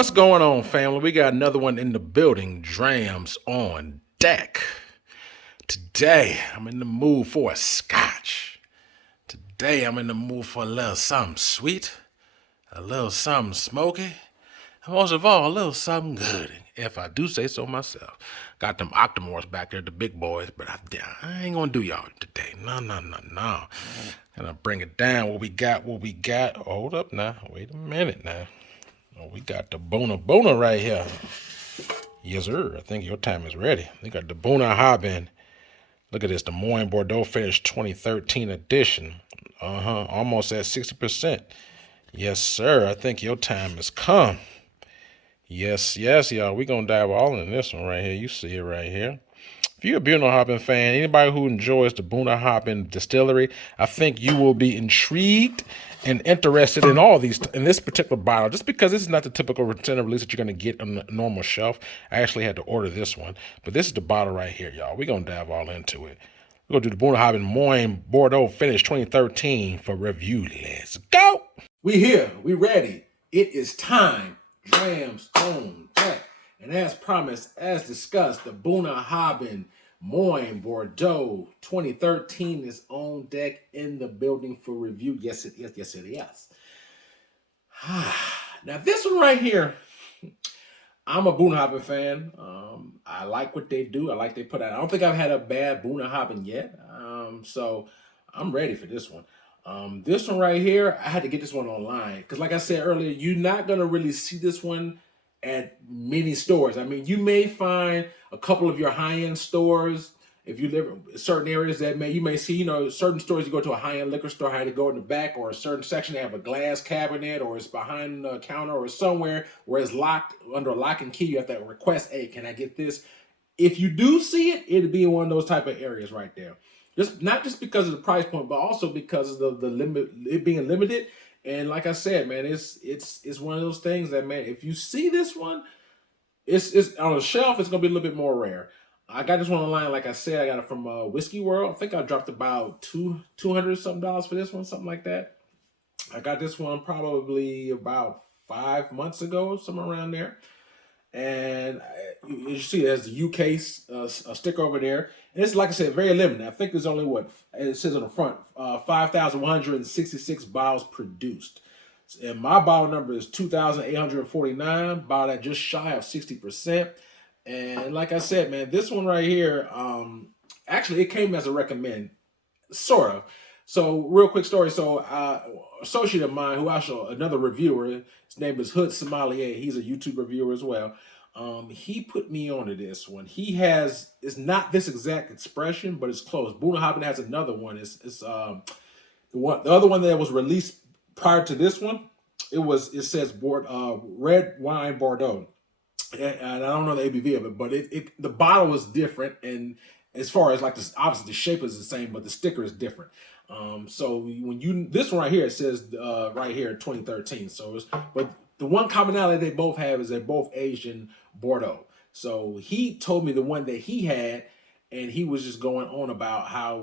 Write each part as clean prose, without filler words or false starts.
What's going on, family? We got another one in the building. Drams on deck. Today, I'm in the mood for a scotch. Today, I'm in the mood for a little something sweet, a little something smoky, and most of all, a little something good, if I do say so myself. Got them Octomores back there, the big boys, but I ain't gonna do y'all today. No. Gonna bring it down. What we got. Hold up now. Wait a minute now. Oh, we got the Bona right here. Yes, sir. I think your time is ready. We got the Bunnahabhain. Look at this, the Moine Bordeaux Finish 2013 edition. Almost at 60%. Yes, sir. I think your time has come. Yes, y'all. We're going to dive all in this one right here. You see it right here. If you're a Bunnahabhain fan, anybody who enjoys the Bunnahabhain distillery, I think you will be intrigued and interested in all these, in this particular bottle, just because this is not the typical return release that you're going to get on the normal shelf. I actually had to order this one, but this is the bottle right here, y'all. We're going to dive all into it. We're going to do the Bunnahabhain Moines Bordeaux Finish 2013 for review. Let's go. We here. We ready. It is time. Drams on deck. And as promised, as discussed, the Bunnahabhain Moines Bordeaux 2013 is on deck in the building for review. Yes, it is. Now, this one right here, I'm a Bunnahabhain fan. I like what they do. I like they put out. I don't think I've had a bad Bunnahabhain yet. So I'm ready for this one. This one right here, I had to get this one online because, like I said earlier, you're not gonna really see this one at many stores. I mean, you may find a couple of your high-end stores if you live in certain areas that you may see, certain stores you go to a high-end liquor store, had to go in the back, or a certain section they have a glass cabinet, or it's behind the counter, or somewhere where it's locked under a lock and key. You have to request, hey, can I get this? If you do see it, it'll be in one of those type of areas right there. Just not just because of the price point, but also because of the limit, it being limited. And like I said, man, it's one of those things that, man, if you see this one, it's on the shelf, it's gonna be a little bit more rare. I got this one online, like I said, I got it from Whiskey World. I think I dropped about $200 something for this one, something like that. I got this one probably about 5 months ago, somewhere around there. And you see, there's the UK sticker over there. And it's, like I said, very limited. I think there's only, it says on the front, 5,166 bottles produced. And my bottle number is 2,849, bottle at just shy of 60%. And like I said, man, this one right here, actually, it came as a recommend, sort of. So, real quick story. So, associate of mine, who also another reviewer, his name is Hood Sommelier. He's a YouTube reviewer as well. He put me onto this one. It's not this exact expression, but it's close. Bunnahabhain has another one. It's the other one that was released prior to this one. It says red wine Bordeaux, and I don't know the ABV of it, but the bottle is different, and as far as like this, obviously the shape is the same, but the sticker is different. So when this one right here, it says right here 2013. But the one commonality they both have is they're both Asian Bordeaux. So he told me the one that he had, and he was just going on about how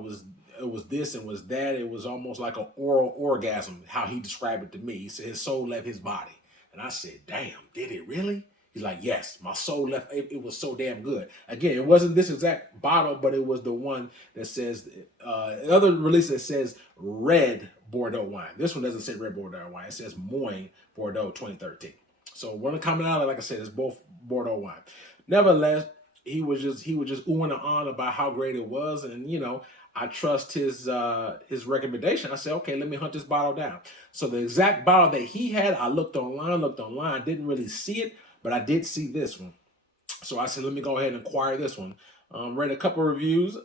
it was this and was that. It was almost like an oral orgasm, how he described it to me. He said his soul left his body. And I said, damn, did it really? He's like, yes, my soul left. It was so damn good. Again, it wasn't this exact bottle, but it was the one that says, the other release that says red Bordeaux wine. This one doesn't say red Bordeaux wine. It says Moine Bordeaux 2013. So one of the commonality, like I said, is both Bordeaux wine. Nevertheless, he was just oohing and on about how great it was. And, I trust his recommendation. I said, okay, let me hunt this bottle down. So the exact bottle that he had, I looked online, didn't really see it, but I did see this one. So I said, let me go ahead and acquire this one. Read a couple of reviews.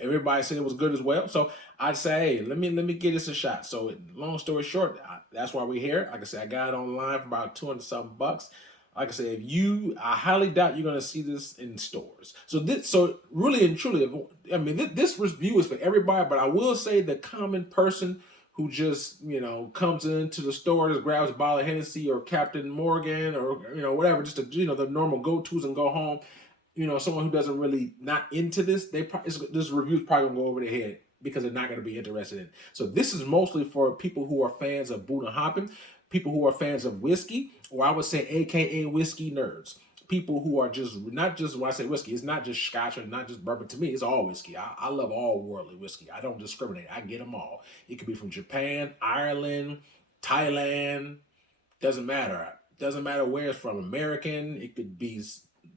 Everybody said it was good as well. So I'd say, hey, let me give this a shot. So long story short, that's why we're here. Like I said, I got it online for about 200 something bucks. Like I said, I highly doubt you're gonna see this in stores. So really and truly, I mean, this review is for everybody. But I will say the common person who just comes into the store, just grabs a bottle of Hennessy or Captain Morgan or whatever, just the normal go-tos and go home. Someone who doesn't really not into this, this review's probably gonna go over their head because they're not gonna be interested in it. So this is mostly for people who are fans of Bunnahabhain. people who are fans of whiskey, or I would say AKA whiskey nerds. People who are just, not just, when I say whiskey, it's not just scotch or not just bourbon. To me, it's all whiskey. I love all worldly whiskey. I don't discriminate. I get them all. It could be from Japan, Ireland, Thailand, doesn't matter. Doesn't matter where it's from. American, it could be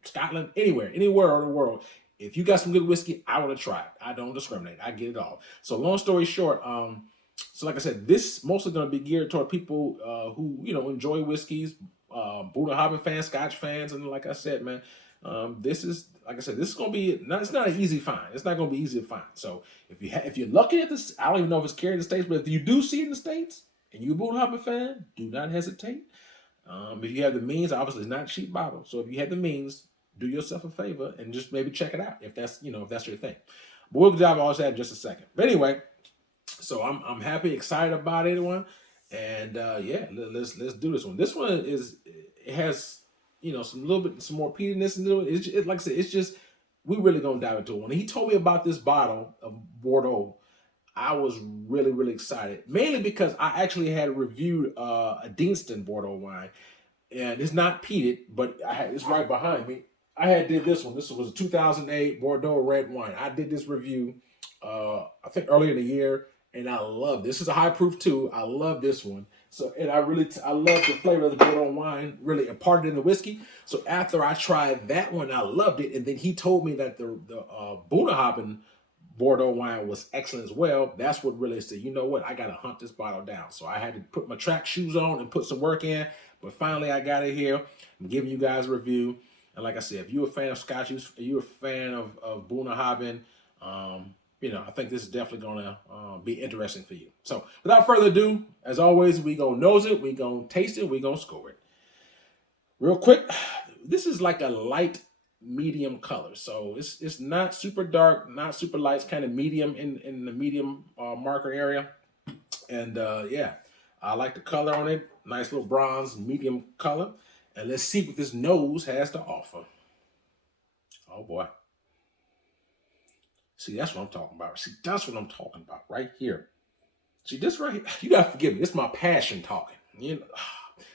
Scotland, anywhere in the world. If you got some good whiskey, I want to try it. I don't discriminate. I get it all. So long story short, so like I said, this mostly going to be geared toward people who, enjoy whiskeys, Bunnahabhain fans, Scotch fans, and like I said, man, this is, like I said, this is going to be, it's not an easy find. It's not going to be easy to find. So if you're lucky at this, I don't even know if it's carried in the States, but if you do see it in the States and you're a Bunnahabhain fan, do not hesitate. If you have the means, obviously it's not a cheap bottle. So if you have the means, do yourself a favor and just maybe check it out if that's, if that's your thing. But we'll dive all that in just a second. But anyway, so I'm happy, excited about it, one. And yeah, let's do this one. This one it has some more peatiness into it. It's like I said, it's just, we really gonna dive into it. When he told me about this bottle of Bordeaux, I was really, really excited. Mainly because I actually had reviewed a Deanston Bordeaux wine, and it's not peated, but it's right behind me. I had did this one. This was a 2008 Bordeaux red wine. I did this review, I think earlier in the year, and I love this. This is a high proof too. I love this one. So, and I love the flavor of the Bordeaux wine, really imparted in the whiskey. So after I tried that one, I loved it. And then he told me that the Bunnahabhain Bordeaux wine was excellent as well. That's what really said, you know what, I got to hunt this bottle down. So I had to put my track shoes on and put some work in. But finally, I got it here. I'm giving you guys a review. And like I said, if you're a fan of Scotch, if you're a fan of Bunnahabhain, I think this is definitely going to be interesting for you. So without further ado, as always, we going to nose it, we going to taste it, we going to score it. Real quick, this is like a light medium color. So it's not super dark, not super light. It's kind of medium in the medium marker area. And yeah, I like the color on it. Nice little bronze medium color. And let's see what this nose has to offer. Oh boy. See, that's what I'm talking about. See, that's what I'm talking about right here. See, this right here, you gotta forgive me. It's my passion talking.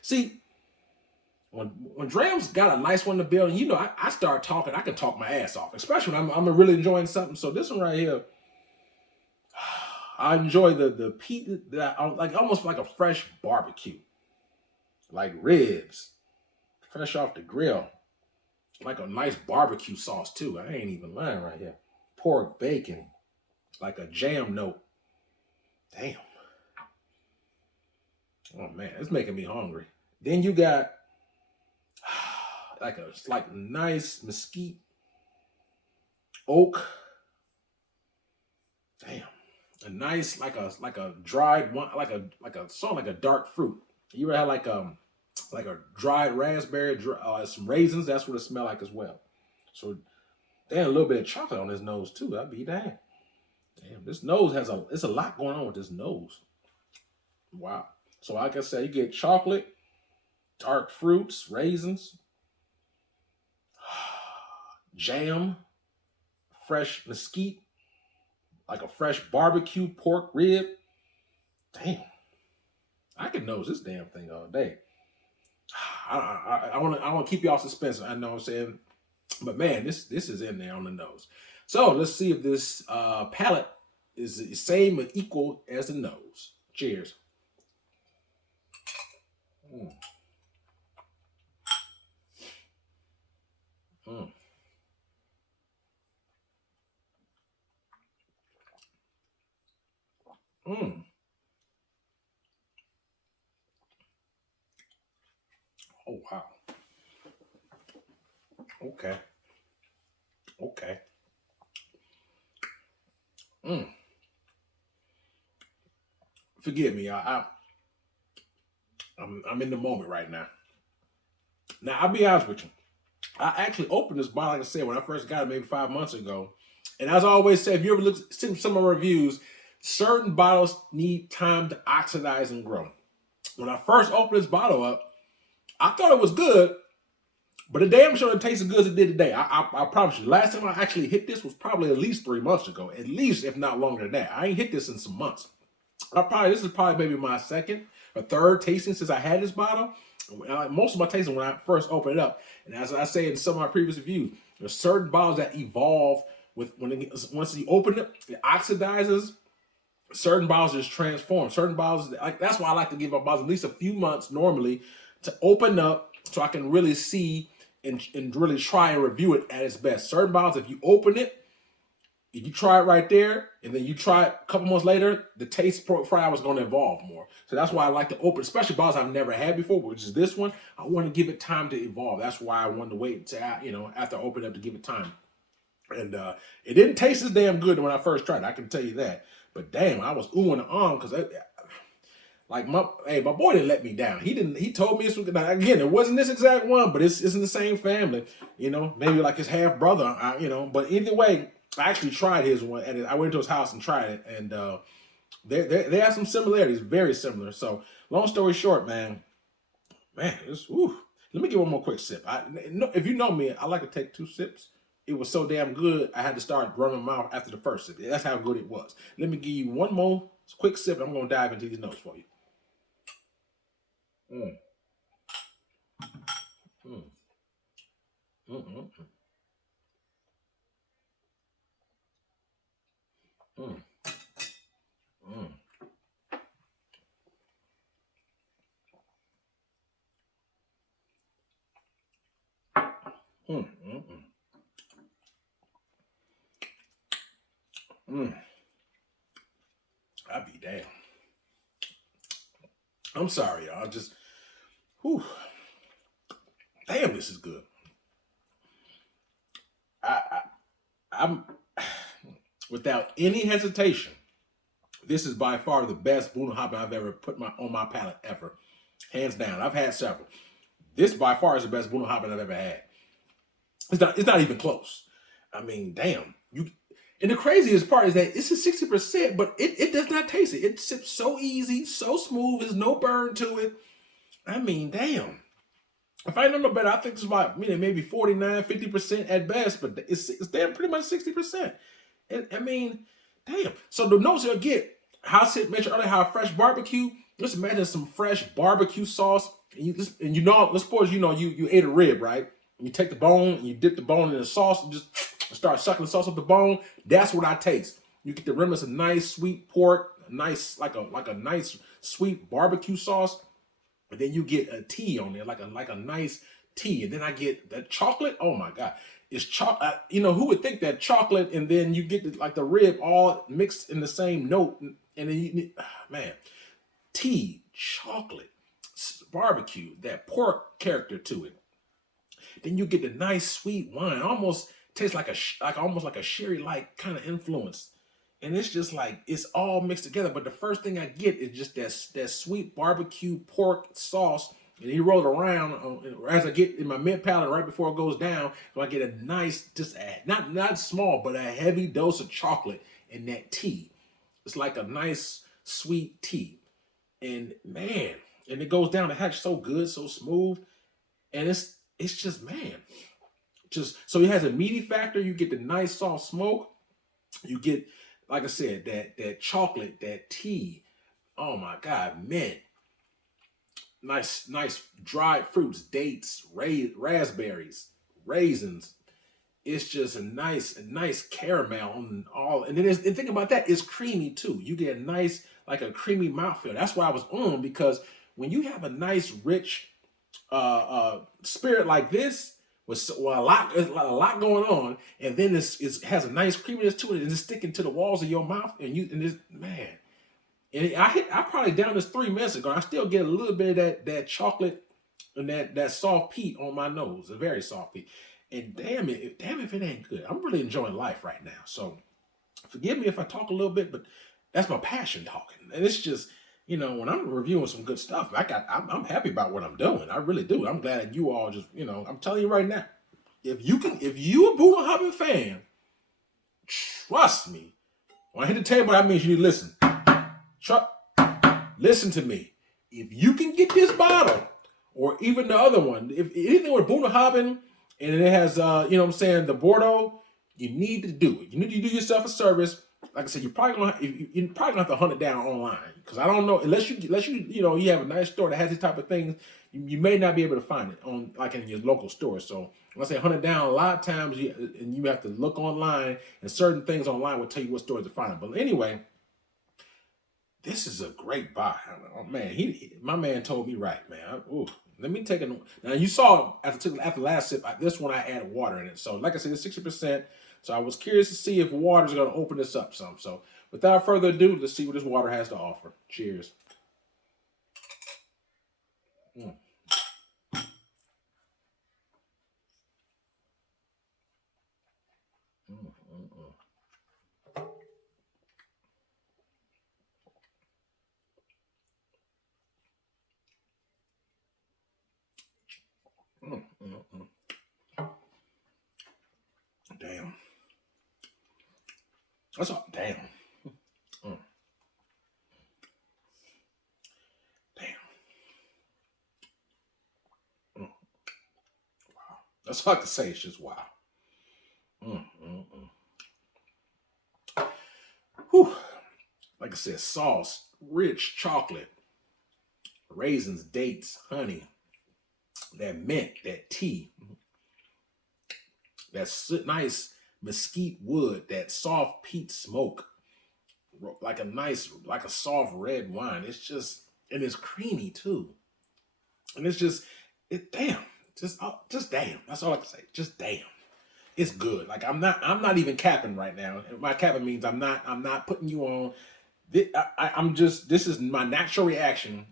See, when Drams got a nice one to build, I start talking, I can talk my ass off, especially when I'm really enjoying something. So this one right here, I enjoy the peat, like almost like a fresh barbecue, like ribs, fresh off the grill, like a nice barbecue sauce too. I ain't even lying right here. Pork bacon, like a jam note. Damn. Oh man, it's making me hungry. Then you got like nice mesquite, oak. Damn, a nice like a dried one, like a dark fruit. You ever had like a dried raspberry, some raisins? That's what it smell like as well. So damn, a little bit of chocolate on this nose too. I'd be damn. Damn, this nose it's a lot going on with this nose. Wow. So like I said, you get chocolate, dark fruits, raisins, jam, fresh mesquite, like a fresh barbecue pork rib. Damn. I could nose this damn thing all day. I want to keep y'all suspense. I know what I'm saying. But man, this is in there on the nose. So let's see if this palate is the same or equal as the nose. Cheers. Mm. Mm. Mm. Oh wow. Okay. Okay. Forgive me, I'm in the moment right now. Now I'll be honest with you. I actually opened this bottle, like I said, when I first got it maybe 5 months ago. And as I always say, if you ever look at some of my reviews, certain bottles need time to oxidize and grow. When I first opened this bottle up, I thought it was good, but it damn sure it tastes as good as it did today. I promise you. Last time I actually hit this was probably at least 3 months ago. At least, if not longer than that. I ain't hit this in some months. This is probably maybe my second a third tasting since I had this bottle. Most of my tasting when I first opened it up, and as I say in some of my previous reviews, there's certain bottles that evolve with once you open it oxidizes. Certain bottles just transform. Certain bottles, like that's why I like to give our bottles at least a few months normally to open up so I can really see and really try and review it at its best. Certain bottles, if you open it, if you try it right there, and then you try it a couple months later, the taste profile is going to evolve more. So that's why I like to open, especially bottles I've never had before, which is this one. I want to give it time to evolve. That's why I wanted to wait until, after I open it up to give it time. And it didn't taste as damn good when I first tried it, I can tell you that. But damn, I was oohing and ahhing because my boy didn't let me down. He told me this was, again, it wasn't this exact one, but it's in the same family, maybe like his half brother, but either way, I actually tried his one, and I went to his house and tried it, and they have some similarities, very similar. So long story short, man, it's, let me get one more quick sip. If you know me, I like to take 2 sips. It was so damn good, I had to start running my mouth after the first sip. That's how good it was. Let me give you one more quick sip. I'm going to dive into these notes for you. Mm. Mm. Mm. Mm. Mm. Mm. Mm. Mm. I'll be damn. I'm sorry, y'all. Damn, this is good. I'm without any hesitation, this is by far the best Bunnahabhain I've ever put on my palate ever. Hands down. I've had several. This by far is the best Bunnahabhain I've ever had. It's not even close. I mean, damn. And the craziest part is that it's a 60%, but it does not taste it. It sips so easy, so smooth. There's no burn to it. I mean, damn. If I remember better, I think it's about maybe 49, 50% at best, but it's damn pretty much 60%. And I mean, damn. So the notes you'll get, how I mentioned earlier, how fresh barbecue. Just imagine some fresh barbecue sauce, let's suppose you ate a rib, right? And you take the bone and you dip the bone in the sauce and just start sucking the sauce up the bone. That's what I taste. You get the remnants of nice sweet pork, nice like a nice sweet barbecue sauce. And then you get a tea on there, like a nice tea. And then I get that chocolate. Oh my God. It's chocolate. Who would think that chocolate and then you get the rib all mixed in the same note. And then man, tea, chocolate, barbecue, that pork character to it. Then you get the nice sweet wine. Almost tastes almost like a sherry-like kind of influence. And it's just like, it's all mixed together. But the first thing I get is just that sweet barbecue pork sauce. And you roll it around as I get in my mid palate right before it goes down. So I get a nice, not small, but a heavy dose of chocolate in that tea. It's like a nice sweet tea. And man, and it goes down the hatch so good, so smooth. And it's just, man. So it has a meaty factor. You get the nice soft smoke. You get, like I said, that chocolate, that tea. Oh my God, mint. Nice dried fruits, dates, raspberries, raisins. It's just a nice caramel on all. And then think about that, it's creamy too. You get a nice, like a creamy mouthfeel. That's why I was on, because when you have a nice, rich spirit like this, with a lot going on, and then it has a nice creaminess to it, and it's sticking to the walls of your mouth, and this, man. And I probably down this 3 minutes ago. I still get a little bit of that chocolate and that soft peat on my nose, a very soft peat. And damn if it ain't good. I'm really enjoying life right now. So forgive me if I talk a little bit, but that's my passion talking. And it's just, when I'm reviewing some good stuff, I'm happy about what I'm doing. I really do. I'm glad that you all just, I'm telling you right now, if you a Bunnahabhain fan, trust me. When I hit the table, that means you need to listen. Listen to me. If you can get this bottle, or even the other one, if anything with Bunnahabhain, and it has, the Bordeaux, you need to do it. You need to do yourself a service like I said, you're probably gonna have to hunt it down online, because I don't know, unless you have a nice store that has these type of things, you may not be able to find it on, like, in your local store. So when I say hunt it down, a lot of times you have to look online, and certain things online will tell you what stores to find it. But anyway, this is a great buy. Oh man, my man told me right, man. Ooh, let me take it. Now you saw after the last sip, this one I added water in it. So like I said, it's 60%. So I was curious to see if water's gonna open this up some. So without further ado, let's see what this water has to offer. Cheers. Mm. Mm, mm, mm. Mm, mm, mm. Damn. That's all. Damn. Mm, damn. Mm. That's all I can say. It's just wow. Mm, mm, mm. Whew. Like I said, sauce, rich chocolate, raisins, dates, honey, that mint, that tea, that nice mesquite wood, that soft peat smoke, like a soft red wine. It's just, and it's creamy too. And it's just, damn, just damn. That's all I can say. Just damn. It's good. Like I'm not even capping right now. My capping means I'm not putting you on. I'm just, this is my natural reaction.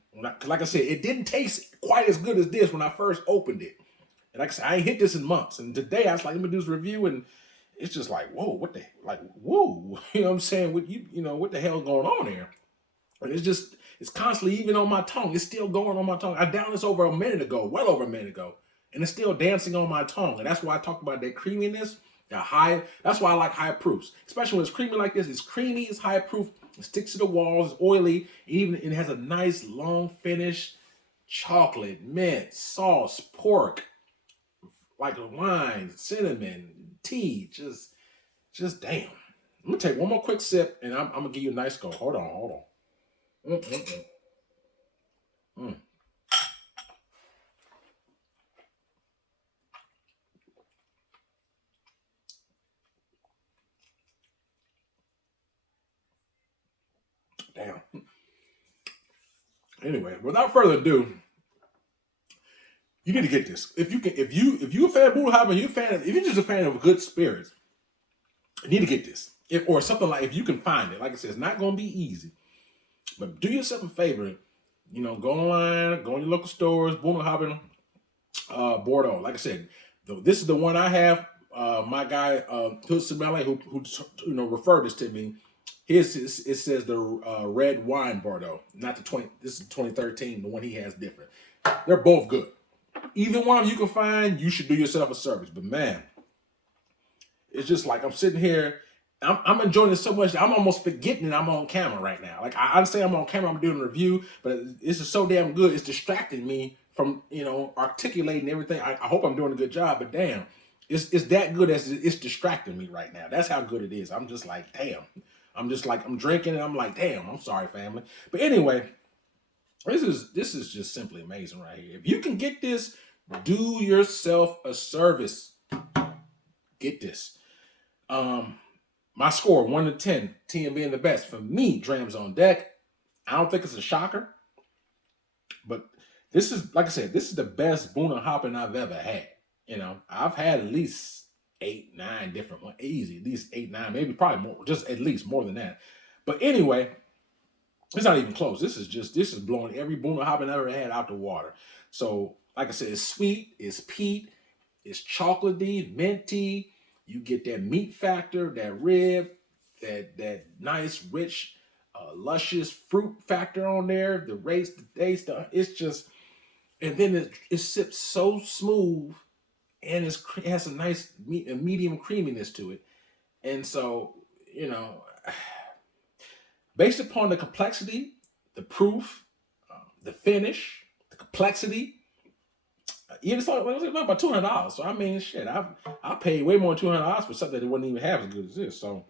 Like I said, it didn't taste quite as good as this when I first opened it. And like I said, I ain't hit this in months. And today I was like, let me do this review, and it's just like, whoa, whoa, you know what I'm saying? What the hell going on here? And it's constantly even on my tongue. It's still going on my tongue. I downed this over a minute ago, well over a minute ago, and it's still dancing on my tongue. And that's why I talked about that creaminess, that high. That's why I like high proofs, especially when it's creamy like this. It's creamy, it's high proof, it sticks to the walls, it's oily, even it has a nice long finish, chocolate, mint, sauce, pork, like a wine, cinnamon, tea, just damn. Let me take one more quick sip, and I'm gonna give you a nice go. Hold on. Mm, mm, mm. Mm. Damn. Anyway, without further ado, you need to get this. If you're a fan of Bunnahabhain, if you're just a fan of good spirits, you need to get this. Or something, like, if you can find it. Like I said, it's not gonna be easy. But do yourself a favor, go online, go in your local stores, Bunnahabhain Bordeaux. Like I said, this is the one I have. My guy who referred this to me. It says the red wine Bordeaux, not the 20. This is 2013. The one he has different. They're both good. Either one you can find, you should do yourself a service. But man, it's just like I'm sitting here. I'm enjoying it so much that I'm almost forgetting that I'm on camera right now. Like, I understand I'm on camera, I'm doing a review, but this is so damn good. It's distracting me from articulating everything. I hope I'm doing a good job, but damn, it's that good as it's distracting me right now. That's how good it is. I'm just like, damn. I'm drinking and I'm like, damn. I'm sorry, family. But anyway, this is just simply amazing right here. If you can get this, do yourself a service. Get this. My score, 1 to 10, 10 being the best. For me, Drams on deck. I don't think it's a shocker, but this is, like I said, this is the best Bunnahabhain I've ever had. I've had at least 8, 9 different ones, easy, at least 8, 9, maybe probably more, just at least more than that. But anyway, it's not even close. This is blowing every Bunnahabhain I've ever had out the water. So, like I said, it's sweet, it's peat, it's chocolatey, minty. You get that meat factor, that rib, that nice, rich, luscious fruit factor on there. The race, the taste, it's just, and then it sips so smooth, and it has a nice medium creaminess to it. And so, based upon the complexity, the proof, the finish, the complexity, it's about $200. So I mean, shit, I paid way more than $200 for something that wouldn't even have as good as this. So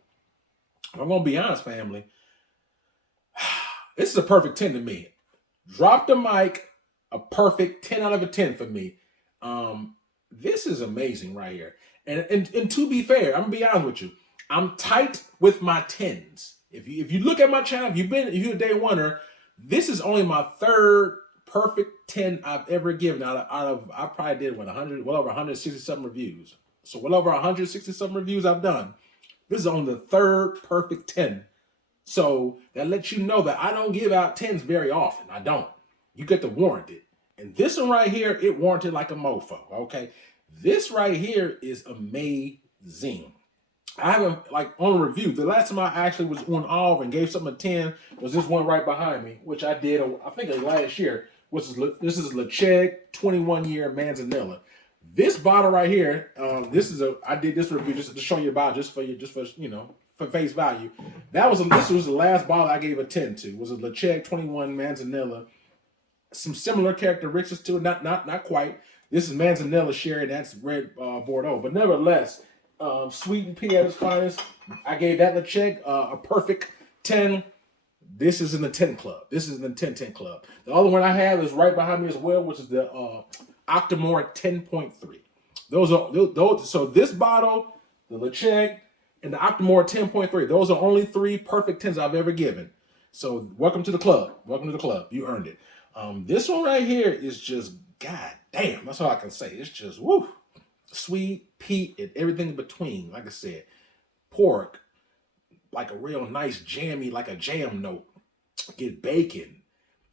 I'm gonna be honest, family. This is a perfect 10 to me. Drop the mic, a perfect 10 out of a 10 for me. This is amazing right here. And to be fair, I'm gonna be honest with you. I'm tight with my 10s. If you look at my channel, if you're a day oneer, this is only my third perfect 10 I've ever given out of I probably did well over 160 something reviews. So well over 160 something reviews I've done. This is only the third perfect 10. So that lets you know that I don't give out 10s very often. I don't. You get to warrant it. And this one right here, it warranted like a mofo. Okay. This right here is amazing. I haven't, like, on review. The last time I actually was on Olive and gave something a 10 was this one right behind me, which I did, I think it was last year. This is Lecheg 21-year Manzanilla. This bottle right here, I did this review just to show you about, just for for face value. This was the last bottle I gave a 10 to. It was a Lecheg 21 Manzanilla. Some similar characteristics to it, not quite. This is Manzanilla sherry, that's red Bordeaux, but nevertheless, sweet and pea at its finest. I gave that Lecheg a perfect 10. This is in the 10 club. This is in the 10 club. The other one I have is right behind me as well, which is the Octomore 10.3. Those. So this bottle, the Lecheg, and the Octomore 10.3. Those are only 3 perfect 10s I've ever given. So welcome to the club. Welcome to the club. You earned it. This one right here is just, god damn. That's all I can say. It's just woo. Sweet, peat, and everything in between. Like I said, pork, like a real nice jammy, like a jam note. You get bacon.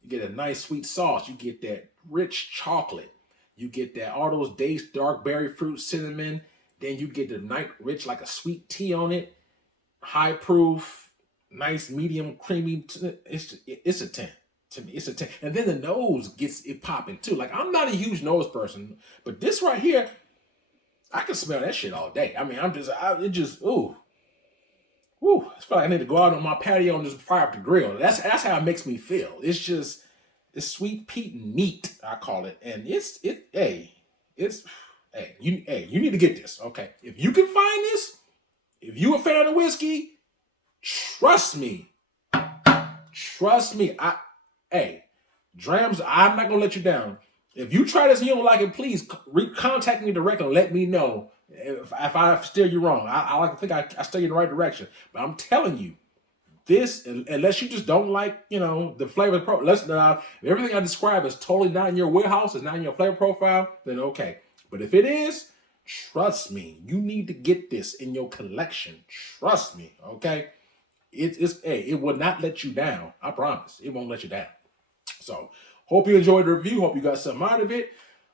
You get a nice sweet sauce. You get that rich chocolate. You get that all those dates, dark berry fruit, cinnamon. Then you get the night rich, like a sweet tea on it. High proof, nice, medium, creamy. It's a 10. To me, it's a 10. And then the nose gets it popping too. Like, I'm not a huge nose person, but this right here, I can smell that shit all day. I mean, ooh. Woo. I feel like I need to go out on my patio and just fire up the grill. That's how it makes me feel. It's sweet peat and meat, I call it. And you need to get this, okay? If you can find this, if you a fan of whiskey, trust me. Drams, I'm not gonna let you down. If you try this and you don't like it, please contact me directly and let me know if I steer you wrong. I like to think I steer you in the right direction. But I'm telling you, this, unless you just don't like, the flavor profile, everything I describe is totally not in your wheelhouse, it's not in your flavor profile, then okay. But if it is, trust me, you need to get this in your collection. Trust me, okay? It will not let you down. I promise. It won't let you down. So, hope you enjoyed the review. Hope you got something out of it.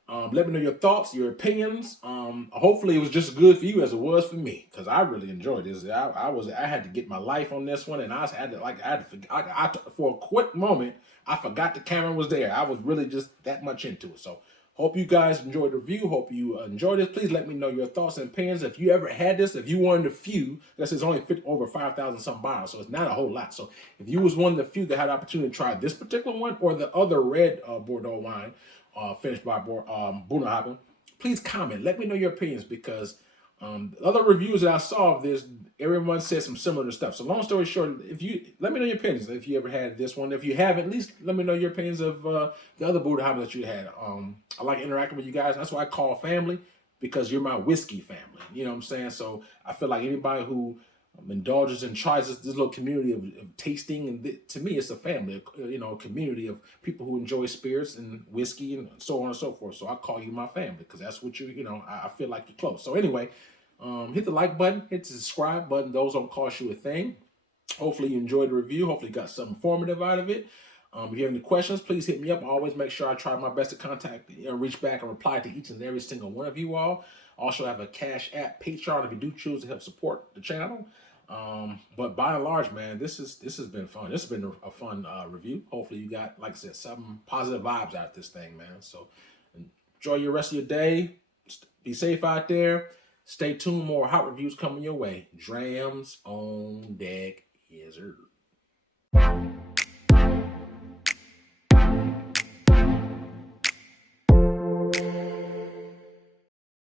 Let me know your thoughts, your opinions. Hopefully, it was just as good for you as it was for me, because I really enjoyed this. I had to get my life on this one, and for a quick moment, I forgot the camera was there. I was really just that much into it. So, hope you guys enjoyed the review. Hope you enjoyed this. Please let me know your thoughts and opinions. If you ever had this, if you were one of the few, this is only over 5,000 some bottles, so it's not a whole lot. So if you was one of the few that had the opportunity to try this particular one or the other red Bordeaux wine finished by Bunnahabhain, please comment. Let me know your opinions, because the other reviews that I saw of this, everyone said some similar stuff. So long story short, let me know your opinions if you ever had this one. If you haven't, at least let me know your opinions of the other Bunnahabhain that you had. I like interacting with you guys. That's why I call family, because you're my whiskey family. You know what I'm saying? So I feel like anybody who indulges and tries this little community of tasting, and to me, it's a family. A community of people who enjoy spirits and whiskey and so on and so forth. So I call you my family, because that's what I feel like you're close. So anyway. Hit the like button, hit the subscribe button. Those don't cost you a thing. Hopefully you enjoyed the review. Hopefully you got something informative out of it. If you have any questions, please hit me up. I always make sure I try my best to contact, reach back and reply to each and every single one of you all. Also have a Cash App, Patreon if you do choose to help support the channel. But by and large, man, this has been fun. This has been a fun review. Hopefully you got, like I said, some positive vibes out of this thing, man. So enjoy your rest of your day. Be safe out there. Stay tuned. More hot reviews coming your way. Drams on deck. Yes, sir.